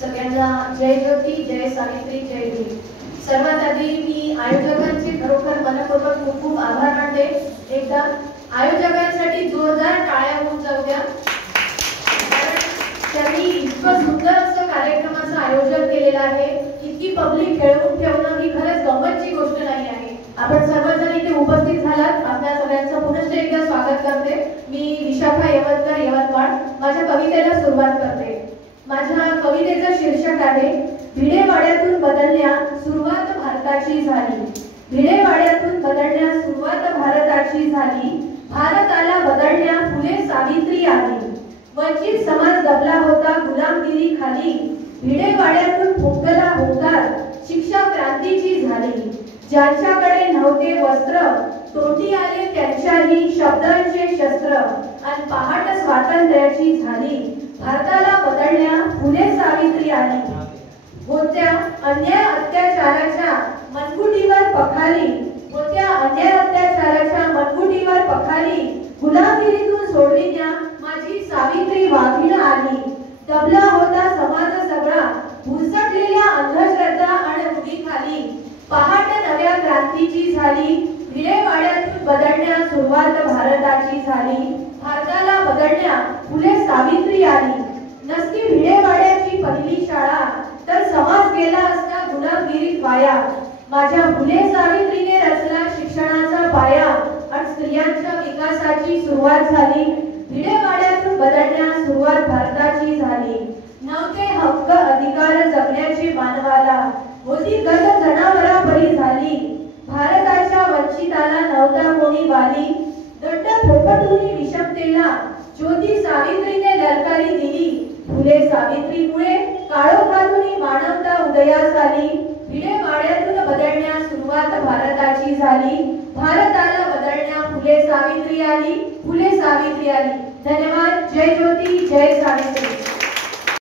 सगळ्यांना जय ज्योती, जय सावित्री, जय भीम। सर्वात आधी मी आयोजकांचे खरोखर मनपूर्वक खूप खूप आभार मानते। एकदा आयोजकांसाठी जोरदार टाळ्या होऊन जाऊ द्या, कारण त्यांनी इतकं सुंदर असं कार्यक्रमाचं आयोजन केलेलं आहे। इतकी पब्लिक खेळवून ठेवणं ही खरंच गंमतची गोष्ट नाही आहे। आपण सर्वजण इथे उपस्थित झालात, आपल्या सगळ्यांचं पुनश्च एकदा स्वागत करते। मी विशाखा यवतकर, यवतमाळ, माझ्या कवितेला सुरुवात करते। माझ्या कवितेचं शीर्षक आहे भिडेवाड्यातून बदलण्या सुरुवात भारताची झाली। भिडेवाड्यातून बदलण्या सुरुवात भारताची झाली। भारताला बदलण्या फुले सावित्री आली। वंचित समाज दबला होता गुलामगिरी खाली। भिडेवाड्यातून फुंकला होकार, शिक्षा क्रांतीची झाली। ज्यांच्याकडे नव्हते वस्त्र, तोटी आले त्यांच्याही शब्दांचे शस्त्र, आणि पहाट स्वातंत्र्याची झाली। भारताला बदलण्या फुले सावित्री आली। होत्या अन्याय अत्याचाराच्या मनकुटीवर पखाली, होत्या अन्याय अत्याचाराच्या मनकुटीवर पखाली। गुलामगिरीतून सोडविण्या माझी सावित्री वाघीण आली। दबला होता समाज सगळा, भुरसटलेल्या अंधश्रद्धा आणि रूढीखाली। पहाट नव्या क्रांतीची झाली। भिडेवाड्यातून बदलण्या सुरुवात भारताची झाली। भारताला बदलण्या फुले सावित्री आली। नसती भिडेवाड्याची पहिली शाळा, तर समाज गेला असता गुलामगिरीत वाया। माझ्या फुले सावित्रीने रचला शिक्षणाचा पाया, आणि स्त्रियांच्या विकासाची सुरुवात झाली। भिडेवाड्यातून बदलण्या सुरुवात भारताची झाली। नव्हते हक्क अधिकार जगण्याचे मानवाला, होती गत जनावरापरी झाली। भारताच्या वंचिताला नव्हता कोणी वाली, दंड पोपटूनी विषमतेला ज्योती सावित्रीने ललकारी दिली। फुले सावित्रीमुळे काळोखातून मानवता उदयास आली। भिडेवाड्यातून बदलण्या सुरुवात भारताची झाली। भारताला बदलण्या फुले सावित्री आली। फुले सावित्री आली। धन्यवाद। जय ज्योती, जय सावित्री।